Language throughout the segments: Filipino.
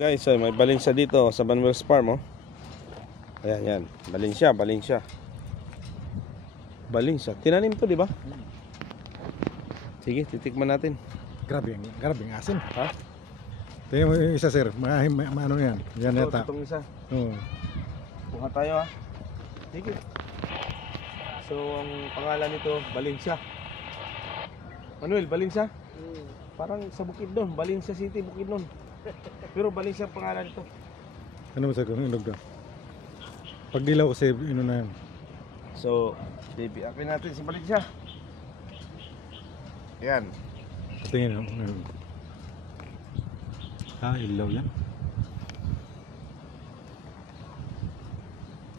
Guys, so may balinsa dito sa Banwell's Farm, oh. Ayan, yan. Balinsa. Balinsa. Tinanim to, di ba? Sige, titikman natin. Grabe ang asin. Ha? Tingnan mo yung isa, sir. Ano yan? Yan Ito, yata. itong isa. Oo. Kuha tayo, ha. Sige. So, ang pangalan nito, Balinsa. Manuel, Balinsa? Parang sa Bukidnon, Balinsa City, Bukidnon. Pero Balinsa ang pangalan nito. Ano mo sa kung inog daw? Pag dilaw kasi ino na yan. So, bibiakin natin si Balinsa. Yan. Tingin mo. Ilaw yan.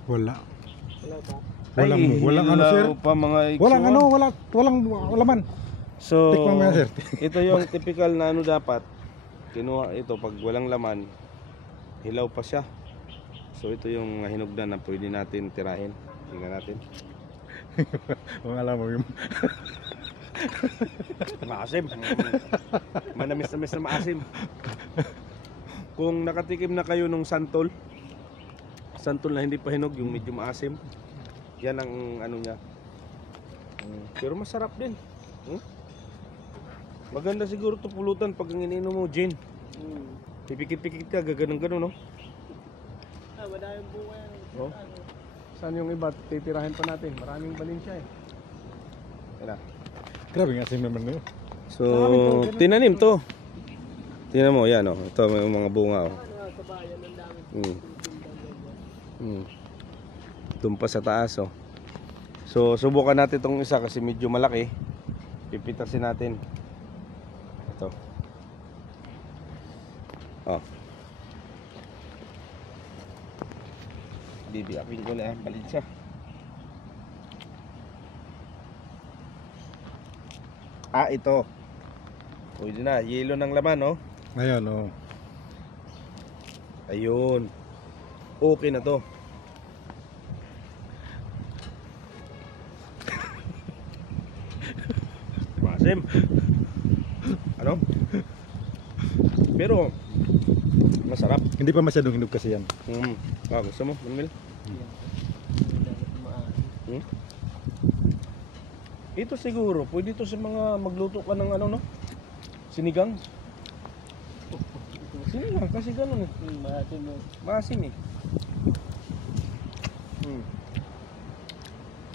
Wala Wala. pa. Walang ano, sir. Pa mga Walang ano, walang laman. So, Tikman mo yan, sir. ito yung typical na ano dapat. Kinuha ito pag walang laman, hilaw pa siya. So ito yung hinugdan na pwede natin tirahin. Tingnan natin. Kung alam mo yung Maasim. Manamis-namis na maasim. Kung nakatikim na kayo nung santol na hindi pa hinog, yung medyo maasim, yan ang ano niya. Pero masarap din. Maganda siguro ito pulutan pag ang ininom mo, gin. Pipikit-pikit ka, gaganon-ganon, no? Madaming bunga yan. Oh. Saan yung iba? Titirahin pa natin. Maraming Balinsa eh. Yan na. grabe ang asin naman na yun. So, tinanim to. Tingnan mo, yan, oh. Ito may mga bunga, oh. Sa bayan, ang dami. Doon pa sa taas, oh. So, subukan natin itong isa kasi medyo malaki. Pipitasin natin. Ito. Oh. Bibiakin ko na ang Balinsa. Ito. Pwede na. Yelo ng laman, no? Ayun, oh. Ayun. Okay na to. Masim. Ano? Pero masarap. Hindi pa masyadong hinog kasi yan. Gusto mo, Manuel? Ito siguro, pwede ito sa mga magluto ka ng ano, no? Sinigang. Sinigang, kasi gano'n eh. Maasim eh.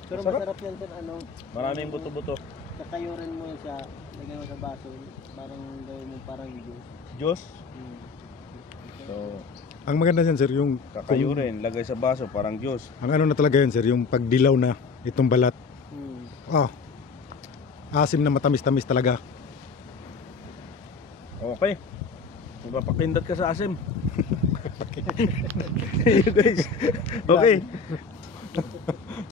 Pero Masarap. masarap yan sir, ano? Maraming buto-buto. Kakayurin mo yun siya, lagyan mo sa baso, parang gawin mo parang juice. Diyos. So, Ang maganda yan, sir, yung kakayurin, lagay sa baso, parang Diyos. ang ano na talaga yan, sir, yung pagdilaw na itong balat. Asim na matamis-tamis talaga. Okay. Magpapakindat ka sa asim. You guys. Okay.